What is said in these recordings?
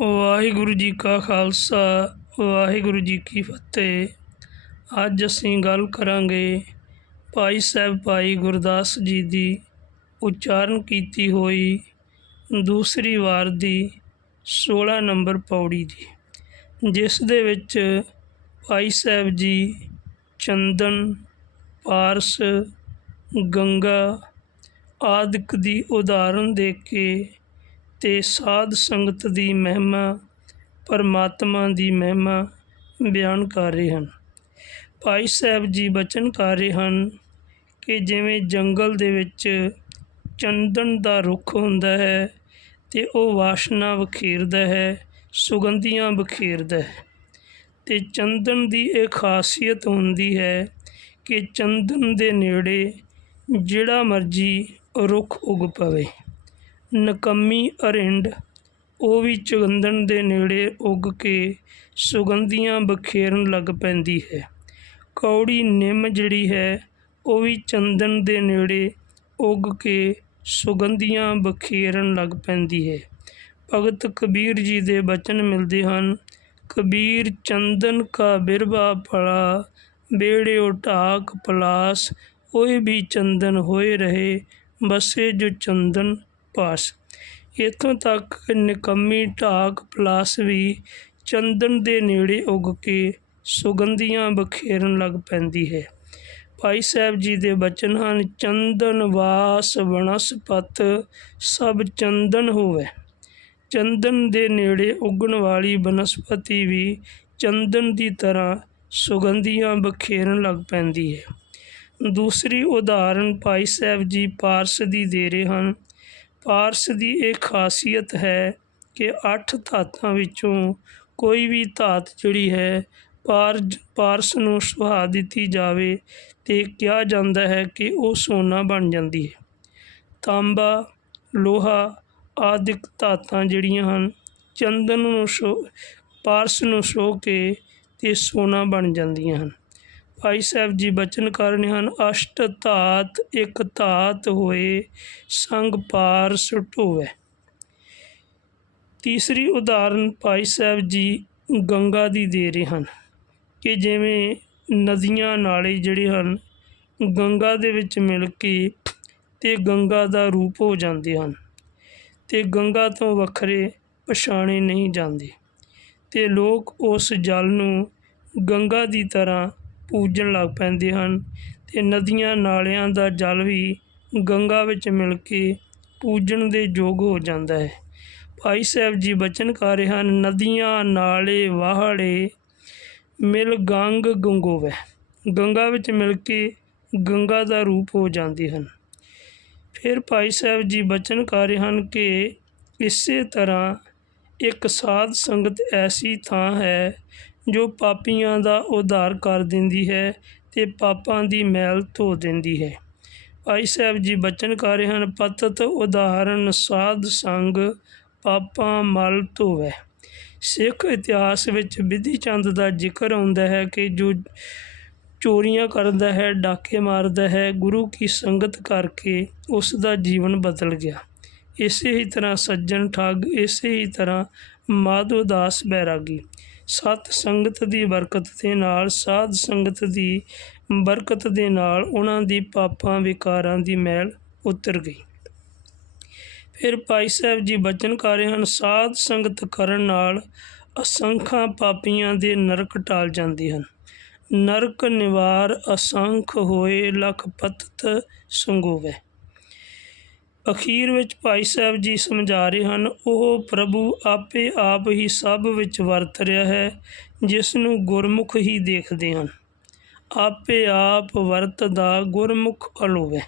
ਵਾਹਿਗੁਰੂ ਜੀ ਕਾ ਖਾਲਸਾ, ਵਾਹਿਗੁਰੂ ਜੀ ਕੀ ਫਤਿਹ। ਅੱਜ ਅਸੀਂ ਗੱਲ ਕਰਾਂਗੇ ਭਾਈ ਸਾਹਿਬ ਭਾਈ ਗੁਰਦਾਸ ਜੀ ਦੀ ਉਚਾਰਨ ਕੀਤੀ ਹੋਈ ਦੂਸਰੀ ਵਾਰ ਦੀ 16 ਨੰਬਰ ਪੌੜੀ ਦੀ, ਜਿਸ ਦੇ ਵਿੱਚ ਭਾਈ ਸਾਹਿਬ ਜੀ ਚੰਦਨ, ਪਾਰਸ, ਗੰਗਾ ਆਦਿਕ ਦੀ ਉਦਾਹਰਨ ਦੇ ਕੇ ਅਤੇ ਸਾਧ ਸੰਗਤ ਦੀ ਮਹਿਮਾ, ਪਰਮਾਤਮਾ ਦੀ ਮਹਿਮਾ ਬਿਆਨ ਕਰ ਰਹੇ ਹਨ। ਭਾਈ ਸਾਹਿਬ ਜੀ ਬਚਨ ਕਰ ਰਹੇ ਹਨ ਕਿ ਜਿਵੇਂ ਜੰਗਲ ਦੇ ਵਿੱਚ ਚੰਦਨ ਦਾ ਰੁੱਖ ਹੁੰਦਾ ਹੈ ਤੇ ਉਹ ਵਾਸ਼ਨਾ ਬਖੇਰਦਾ ਹੈ, ਸੁਗੰਧੀਆਂ ਬਖੇਰਦਾ ਹੈ। ਤੇ ਚੰਦਨ ਦੀ ਇਹ ਖਾਸੀਅਤ ਹੁੰਦੀ ਹੈ ਕਿ ਚੰਦਨ ਦੇ ਨੇੜੇ ਜਿਹੜਾ ਮਰਜ਼ੀ ਰੁੱਖ ਉਗ ਪਵੇ। ਨਕੰਮੀ ਅਰਿੰਡ। ਉਹ ਵੀ ਚੰਦਨ ਦੇ ਨੇੜੇ ਉੱਗ ਕੇ ਸੁਗੰਧੀਆਂ ਬਖੇਰਨ ਲੱਗ ਪੈਂਦੀ ਹੈ। ਕੌੜੀ ਨਿੰਮ ਜਿਹੜੀ ਹੈ, ਉਹ ਵੀ ਚੰਦਨ ਦੇ ਨੇੜੇ ਉੱਗ ਕੇ ਸੁਗੰਧੀਆਂ ਬਖੇਰਨ ਲੱਗ ਪੈਂਦੀ ਹੈ। ਭਗਤ ਕਬੀਰ ਜੀ ਦੇ ਬਚਨ ਮਿਲਦੇ ਹਨ, ਕਬੀਰ ਚੰਦਨ ਕਾ ਬਿਰਬਾ ਫਲਾ ਬੇੜਿਓ ਢਾਕ ਪਲਾਸ ਹੋਏ ਵੀ ਚੰਦਨ ਹੋਏ ਰਹੇ, ਬਸੇ ਜੋ ਚੰਦਨ ਪਾਸ। ਇੱਥੋਂ ਤੱਕ ਨਿਕੰਮੀ ਢਾਕ ਪਲਾਸ ਵੀ ਚੰਦਨ ਦੇ ਨੇੜੇ ਉੱਗ ਕੇ ਸੁਗੰਧੀਆਂ ਬਖੇਰਨ ਲੱਗ ਪੈਂਦੀ ਹੈ। ਭਾਈ ਸਾਹਿਬ ਜੀ ਦੇ ਬਚਨ ਹਨ, ਚੰਦਨ ਵਾਸ ਵਨਸਪਤ ਸਭ ਚੰਦਨ ਹੋਵੇ। ਚੰਦਨ ਦੇ ਨੇੜੇ ਉੱਗਣ ਵਾਲੀ ਬਨਸਪਤੀ ਵੀ ਚੰਦਨ ਦੀ ਤਰ੍ਹਾਂ ਸੁਗੰਧੀਆਂ ਬਖੇਰਨ ਲੱਗ ਪੈਂਦੀ ਹੈ। ਦੂਸਰੀ ਉਦਾਹਰਣ ਭਾਈ ਸਾਹਿਬ ਜੀ ਪਾਰਸ ਦੀ ਦੇ ਰਹੇ ਹਨ ਪਾਰਸ ਦੀ ਇਹ ਖਾਸੀਅਤ ਹੈ ਕਿ ਅੱਠ ਧਾਤਾਂ ਵਿੱਚੋਂ ਕੋਈ ਵੀ ਧਾਤ ਜਿਹੜੀ ਹੈ ਪਾਰਜ, ਪਾਰਸ ਨੂੰ ਸੁਹਾ ਦਿੱਤੀ ਜਾਵੇ ਤੇ ਕਿਹਾ ਜਾਂਦਾ ਹੈ ਕਿ ਉਹ ਸੋਨਾ ਬਣ ਜਾਂਦੀ ਹੈ। ਤਾਂਬਾ, ਲੋਹਾ ਆਦਿਕ ਧਾਤਾਂ ਜਿਹੜੀਆਂ ਹਨ, ਚੰਦਨ ਨੂੰ ਸੋ, ਪਾਰਸ ਨੂੰ ਸੋ ਕੇ ਤੇ ਸੋਨਾ ਬਣ ਜਾਂਦੀਆਂ ਹਨ। ਭਾਈ ਸਾਹਿਬ ਜੀ ਬਚਨ ਕਰਨੇ ਹਨ, ਅਸ਼ਟ ਧਾਤ ਇੱਕ ਧਾਤ ਹੋਏ, ਸੰਗ ਪਾਰ ਸੁਟੋਵੇ। ਤੀਸਰੀ ਉਦਾਹਰਨ ਭਾਈ ਸਾਹਿਬ ਜੀ ਗੰਗਾ ਦੀ ਦੇ ਰਹੇ ਹਨ ਕਿ ਜਿਵੇਂ ਨਦੀਆਂ ਨਾਲੇ ਜਿਹੜੇ ਹਨ, ਗੰਗਾ ਦੇ ਵਿੱਚ ਮਿਲ ਕੇ ਤੇ ਗੰਗਾ ਦਾ ਰੂਪ ਹੋ ਜਾਂਦੇ ਹਨ ਤੇ ਗੰਗਾ ਤੋਂ ਵੱਖਰੇ ਪਛਾਣੇ ਨਹੀਂ ਜਾਂਦੇ ਤੇ ਲੋਕ ਉਸ ਜਲ ਨੂੰ ਗੰਗਾ ਦੀ ਤਰ੍ਹਾਂ ਪੂਜਣ ਲੱਗ ਪੈਂਦੇ ਹਨ ਅਤੇ ਨਦੀਆਂ ਨਾਲਿਆਂ ਦਾ ਜਲ ਵੀ ਗੰਗਾ ਵਿੱਚ ਮਿਲ ਕੇ ਪੂਜਣ ਦੇ ਯੋਗ ਹੋ ਜਾਂਦਾ ਹੈ। ਭਾਈ ਸਾਹਿਬ ਜੀ ਬਚਨ ਕਰ ਰਹੇ ਹਨ, ਨਦੀਆਂ ਨਾਲੇ ਵਾਹੜੇ ਮਿਲ ਗੰਗ ਗੰਗੋਵੇ ਗੰਗਾ ਵਿੱਚ ਮਿਲ ਕੇ ਗੰਗਾ ਦਾ ਰੂਪ ਹੋ ਜਾਂਦੇ ਹਨ। ਫਿਰ ਭਾਈ ਸਾਹਿਬ ਜੀ ਬਚਨ ਕਰ ਰਹੇ ਹਨ ਕਿ ਇਸੇ ਤਰ੍ਹਾਂ ਇੱਕ ਸਾਧ ਸੰਗਤ ਐਸੀ ਥਾਂ ਹੈ ਜੋ ਪਾਪੀਆਂ ਦਾ ਉਧਾਰ ਕਰ ਦਿੰਦੀ ਹੈ ਤੇ ਪਾਪਾਂ ਦੀ ਮੈਲ ਧੋ ਦਿੰਦੀ ਹੈ। ਭਾਈ ਸਾਹਿਬ ਜੀ ਬਚਨ ਕਰ ਰਹੇ ਹਨ, ਪਤਤ ਉਦਾਹਰਣ ਸਾਧ ਸੰਗ ਪਾਪਾਂ ਮਲ ਧੋਵੇ। ਸਿੱਖ ਇਤਿਹਾਸ ਵਿੱਚ ਵਿਧੀ ਚੰਦ ਦਾ ਜ਼ਿਕਰ ਆਉਂਦਾ ਹੈ ਕਿ ਜੋ ਚੋਰੀਆਂ ਕਰਦਾ ਹੈ, ਡਾਕੇ ਮਾਰਦਾ ਹੈ, ਗੁਰੂ ਕੀ ਸੰਗਤ ਕਰਕੇ ਉਸ ਦਾ ਜੀਵਨ ਬਦਲ ਗਿਆ। ਇਸੇ ਹੀ ਤਰ੍ਹਾਂ ਸੱਜਣ ਠੱਗ, ਇਸੇ ਹੀ ਤਰ੍ਹਾਂ ਮਾਧੋ ਦਾਸ ਬੈਰਾਗੀ। ਸਤ ਸੰਗਤ ਦੀ ਬਰਕਤ ਦੇ ਨਾਲ, ਸਾਧ ਸੰਗਤ ਦੀ ਬਰਕਤ ਦੇ ਨਾਲ ਉਹਨਾਂ ਦੀ ਪਾਪਾਂ ਵਿਕਾਰਾਂ ਦੀ ਮੈਲ ਉਤਰ ਗਈ। ਫਿਰ ਭਾਈ ਸਾਹਿਬ ਜੀ ਬਚਨ ਕਰ ਰਹੇ ਹਨ, ਸਾਧ ਸੰਗਤ ਕਰਨ ਨਾਲ ਅਸੰਖਾਂ ਪਾਪੀਆਂ ਦੇ ਨਰਕ ਟਾਲ ਜਾਂਦੇ ਹਨ। ਨਰਕ ਨਿਵਾਰ ਅਸੰਖ ਹੋਏ ਲਖ ਪਤਤ ਸੰਗੋਵੇ। ਅਖੀਰ ਵਿੱਚ ਭਾਈ ਸਾਹਿਬ ਜੀ ਸਮਝਾ ਰਹੇ ਹਨ, ਉਹ ਪ੍ਰਭੂ ਆਪੇ ਆਪ ਹੀ ਸਭ ਵਿੱਚ ਵਰਤ ਰਿਹਾ ਹੈ, ਜਿਸ ਨੂੰ ਗੁਰਮੁਖ ਹੀ ਦੇਖਦੇ ਹਨ। ਆਪੇ ਆਪ ਵਰਤਦਾ ਗੁਰਮੁਖ ਅਲੋਵੇ।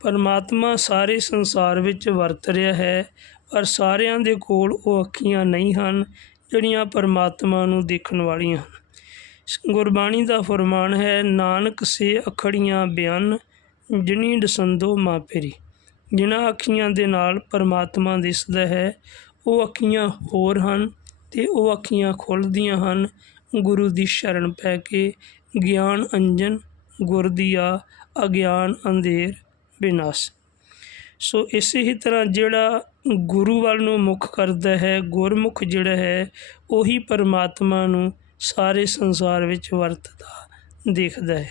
ਪਰਮਾਤਮਾ ਸਾਰੇ ਸੰਸਾਰ ਵਿੱਚ ਵਰਤ ਰਿਹਾ ਹੈ, ਪਰ ਸਾਰਿਆਂ ਦੇ ਕੋਲ ਉਹ ਅੱਖੀਆਂ ਨਹੀਂ ਹਨ, ਜਿਹੜੀਆਂ ਪਰਮਾਤਮਾ ਨੂੰ ਦੇਖਣ ਵਾਲੀਆਂ ਹਨ। ਗੁਰਬਾਣੀ ਦਾ ਫਰਮਾਨ ਹੈ, ਨਾਨਕ ਸੇ ਅਖੜੀਆਂ ਬਿਆਨ, ਜਿਨੀ ਦਸੰਦੋ ਮਾਪੇਰੀ। ਜਿਨ੍ਹਾਂ ਅੱਖੀਆਂ ਦੇ ਨਾਲ ਪਰਮਾਤਮਾ ਦਿਸਦਾ ਹੈ, ਉਹ ਅੱਖੀਆਂ ਹੋਰ ਹਨ ਤੇ ਉਹ ਅੱਖੀਆਂ ਖੁੱਲ੍ਹਦੀਆਂ ਹਨ। ਗੁਰੂ ਦੀ ਸ਼ਰਨ ਪੈ ਕੇ ਗਿਆਨ ਅੰਜਨ, ਗੁਰ ਦੀਆ ਅਗਿਆਨ ਅੰਧੇਰ, ਬਿਨਾਸ਼। ਸੋ ਇਸੇ ਹੀ ਤਰ੍ਹਾਂ ਜਿਹੜਾ ਗੁਰੂ ਵੱਲ ਨੂੰ ਮੁੱਖ ਕਰਦਾ ਹੈ, ਗੁਰਮੁਖ ਜਿਹੜਾ ਹੈ, ਉਹੀ ਪਰਮਾਤਮਾ ਨੂੰ ਸਾਰੇ ਸੰਸਾਰ ਵਿੱਚ ਵਰਤਦਾ, ਦੇਖਦਾ ਹੈ।